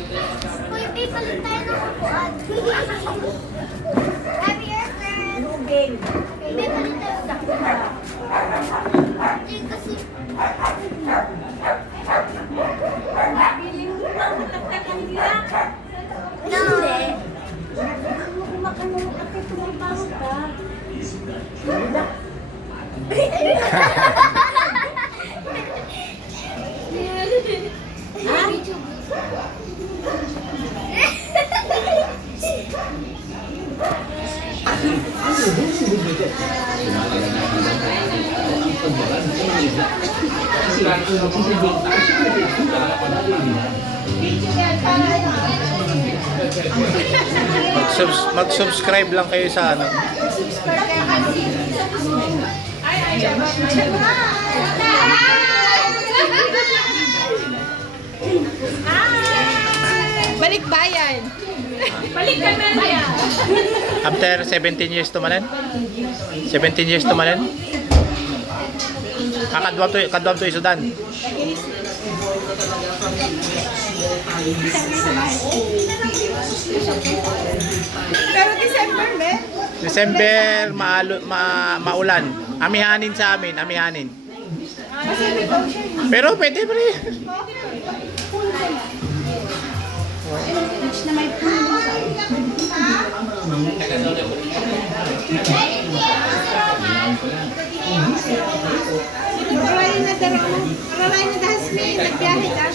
Uy, papalit tayo ng upuan. Happy Earth! Rubin. Papalit tayo ng upuan. Kasi... Biling mo lang matatagan nila. No. Kumakan mo kasi tumapang ka. Mag-subscribe lang kayo sa ano. Balik bayan. Balik ka na yan. After 17 years tumalan? 17 years tumalan? Kadwam to isudan. Pero December, me? December, maulan. Amihanin sa amin, amihanin. Pero pwede pa rin. Beach na may pool. Maramay na darama. Maramay na dasmi. Nagbiyahe ka.